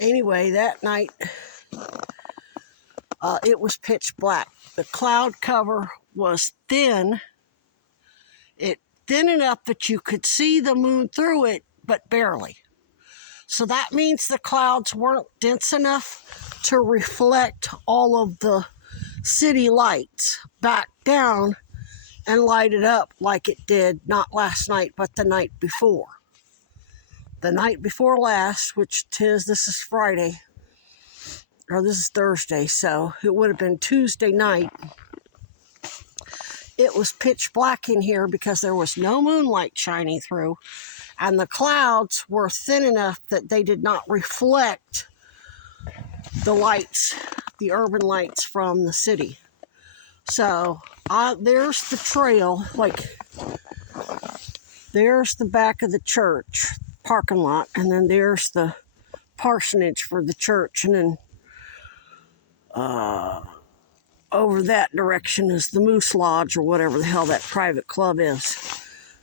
Anyway, that night, it was pitch black. The cloud cover was thin. Thin enough that you could see the moon through it, but barely. So that means the clouds weren't dense enough to reflect all of the city lights back down and light it up like it did not last night, but the night before. The night before last, which this is Friday, or this is Thursday, so it would have been Tuesday night. It was pitch black in here because there was no moonlight shining through, and the clouds were thin enough that they did not reflect the lights, the urban lights from the city. So there's the trail, there's the back of the church parking lot, and then there's the parsonage for the church, and then over that direction is the Moose Lodge or whatever the hell that private club is.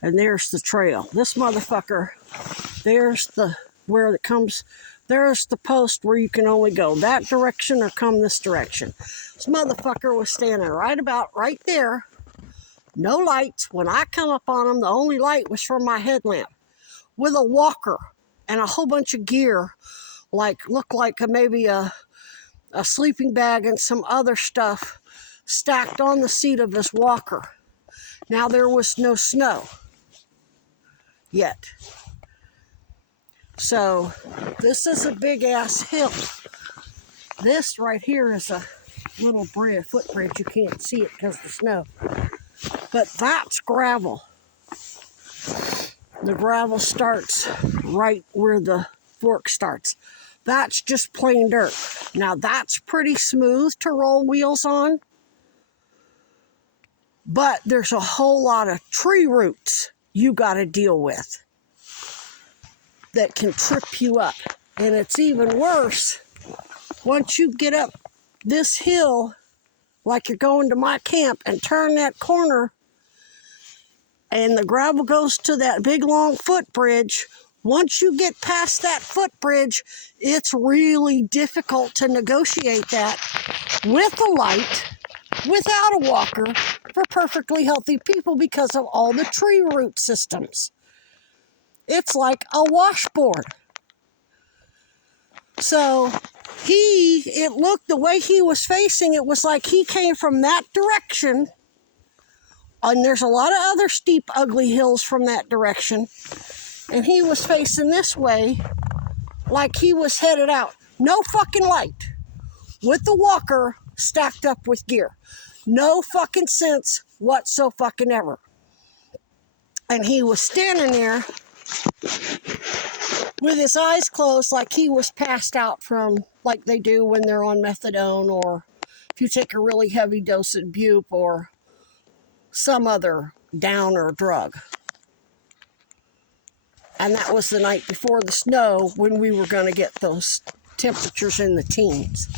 And there's the trail. This motherfucker, there's the post where you can only go that direction or come this direction. This motherfucker was standing right there. No lights. When I come up on him, the only light was from my headlamp, with a walker and a whole bunch of gear, looked like maybe a sleeping bag and some other stuff stacked on the seat of his walker. Now, there was no snow yet. So this is a big ass hill. This right here is a little footbridge. You can't see it because of the snow. But that's gravel. The gravel starts right where the fork starts. That's just plain dirt. Now that's pretty smooth to roll wheels on. But there's a whole lot of tree roots you got to deal with that can trip you up. And it's even worse once you get up this hill, like you're going to my camp, and turn that corner, and the gravel goes to that big long footbridge. Once you get past that footbridge, it's really difficult to negotiate that with a light, without a walker, for perfectly healthy people because of all the tree root systems. It's like a washboard. So it looked, the way he was facing, it was like he came from that direction, and there's a lot of other steep, ugly hills from that direction, and he was facing this way like he was headed out. No fucking light, with the walker stacked up with gear. No fucking sense whatsoever. And he was standing there with his eyes closed like he was passed out from, like they do when they're on methadone, or if you take a really heavy dose of bupe or some other downer drug. And that was the night before the snow, when we were going to get those temperatures in the teens.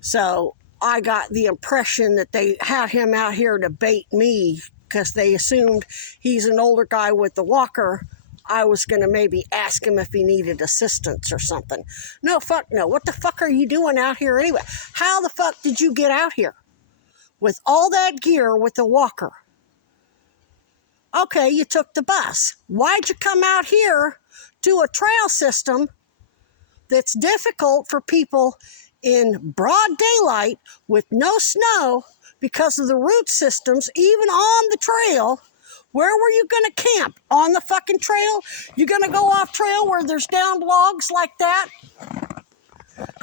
So I got the impression that they had him out here to bait me, because they assumed he's an older guy with the walker. I was going to maybe ask him if he needed assistance or something. No, fuck no. What the fuck are you doing out here anyway? How the fuck did you get out here with all that gear with the walker? Okay, you took the bus. Why'd you come out here to a trail system that's difficult for people in broad daylight with no snow because of the root systems, even on the trail? Where were you going to camp? On the fucking trail? You going to go off trail where there's downed logs like that?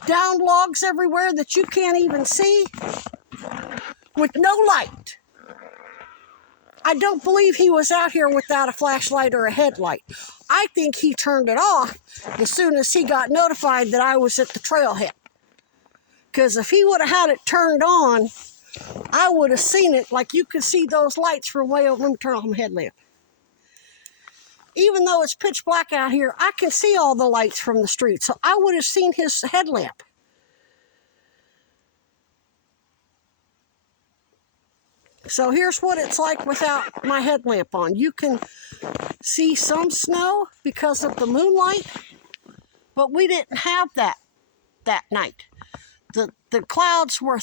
Downed logs everywhere that you can't even see? With no light. I don't believe he was out here without a flashlight or a headlight. I think he turned it off as soon as he got notified that I was at the trailhead. Because if he would have had it turned on, I would have seen it. Like you could see those lights from way over. Let me turn on my headlamp. Even though it's pitch black out here, I can see all the lights from the street. So I would have seen his headlamp. So here's what it's like without my headlamp on. You can see some snow because of the moonlight, But we didn't have that night. The clouds were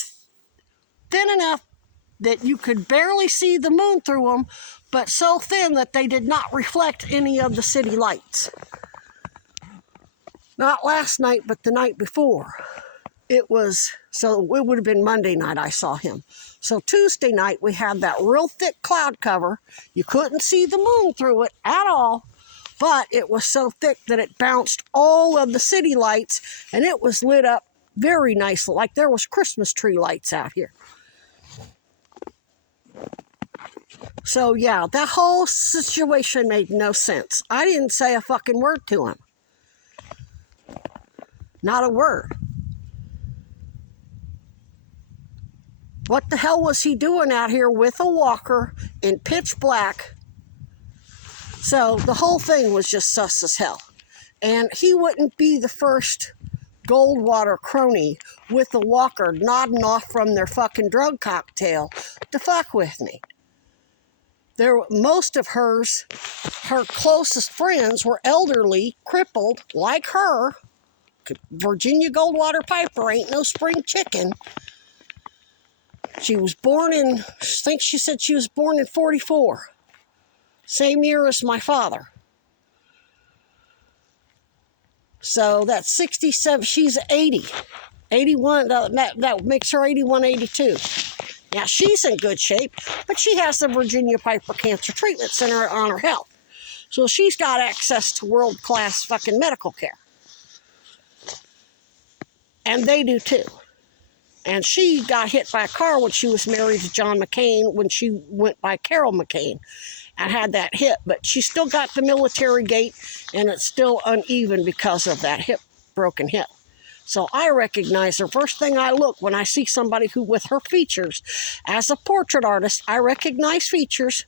thin enough that you could barely see the moon through them, but so thin that they did not reflect any of the city lights. Not last night, but the night before. It would have been Monday night I saw him. So Tuesday night we had that real thick cloud cover. You couldn't see the moon through it at all, but it was so thick that it bounced all of the city lights, and it was lit up very nicely, like there was Christmas tree lights out here. So yeah, that whole situation made no sense. I didn't say a fucking word to him. Not a word. What the hell was he doing out here with a walker in pitch black? So the whole thing was just sus as hell. And he wouldn't be the first Goldwater crony with a walker nodding off from their fucking drug cocktail to fuck with me. Most of her closest friends were elderly, crippled, like her. Virginia Goldwater Piper ain't no spring chicken. She was born I think she said she was born in 44. Same year as my father. So that's 67, she's 80. 81, that makes her 81, 82. Now, she's in good shape, but she has the Virginia Piper Cancer Treatment Center on her health. So she's got access to world-class fucking medical care. And they do too. And she got hit by a car when she was married to John McCain, when she went by Carol McCain, and had that hip. But she still got the military gait, and it's still uneven because of that broken hip. So I recognize her. First thing I look when I see somebody who, with her features, as a portrait artist, I recognize features.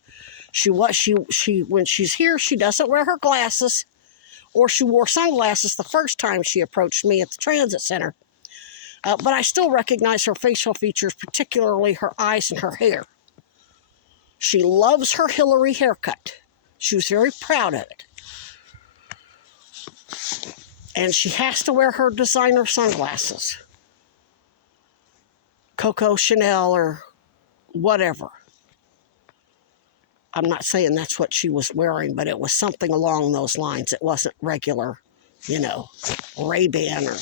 When she's here, she doesn't wear her glasses, or she wore sunglasses the first time she approached me at the transit center. But I still recognize her facial features, particularly her eyes and her hair. She loves her Hillary haircut. She was very proud of it. And she has to wear her designer sunglasses. Coco Chanel or whatever. I'm not saying that's what she was wearing, but it was something along those lines. It wasn't regular, Ray-Ban or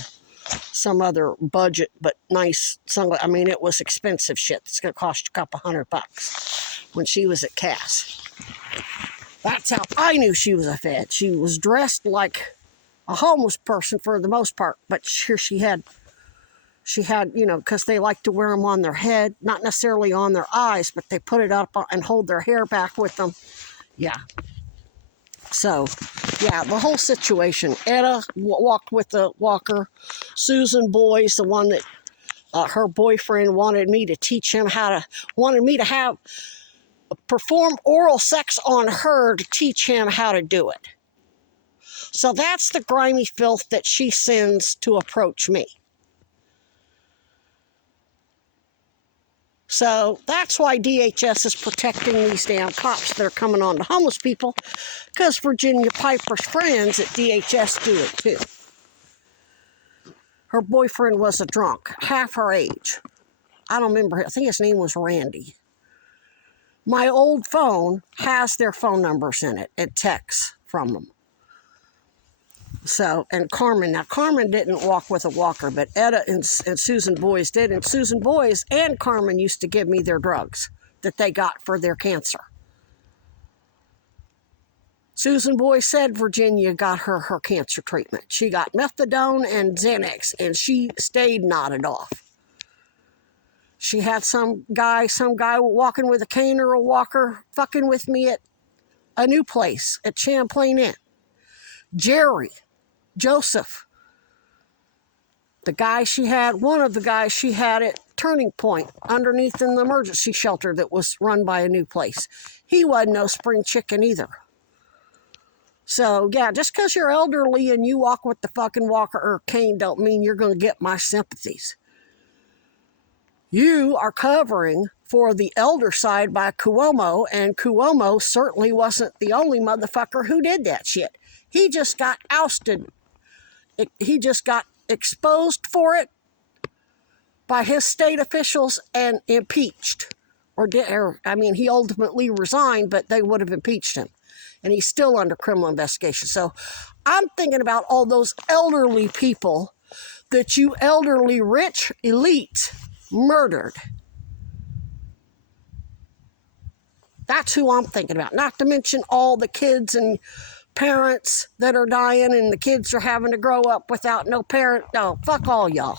some other budget but nice sunglasses. I mean, it was expensive shit. It's going to cost you a couple $100 when she was at Cass. That's how I knew she was a Fed. She was dressed like a homeless person for the most part, but here she had, because they like to wear them on their head, not necessarily on their eyes, but they put it up and hold their hair back with them. Yeah. So, yeah, the whole situation. Etta walked with the walker. Susan Boyes, the one that her boyfriend wanted me to perform oral sex on her to teach him how to do it. So that's the grimy filth that she sends to approach me. So that's why DHS is protecting these damn cops that are coming on to homeless people, because Virginia Piper's friends at DHS do it too. Her boyfriend was a drunk, half her age. I don't remember, I think his name was Randy. My old phone has their phone numbers in it. It texts from them. So, and Carmen. Now, Carmen didn't walk with a walker, but Etta and Susan Boyes did. And Susan Boyes and Carmen used to give me their drugs that they got for their cancer. Susan Boyes said Virginia got her cancer treatment. She got methadone and Xanax, and she stayed nodded off. She had some guy walking with a cane or a walker fucking with me at a new place at Champlain Inn. Joseph, one of the guys she had at Turning Point underneath in the emergency shelter that was run by a new place. He wasn't no spring chicken either. So, yeah, just because you're elderly and you walk with the fucking walker or cane don't mean you're going to get my sympathies. You are covering for the elder side by Cuomo, and Cuomo certainly wasn't the only motherfucker who did that shit. He just got ousted he just got exposed for it by his state officials and impeached. He ultimately resigned, but they would have impeached him. And he's still under criminal investigation. So I'm thinking about all those elderly people that you elderly rich elite murdered. That's who I'm thinking about. Not to mention all the kids and parents that are dying, and the kids are having to grow up without no parent. No, fuck all y'all.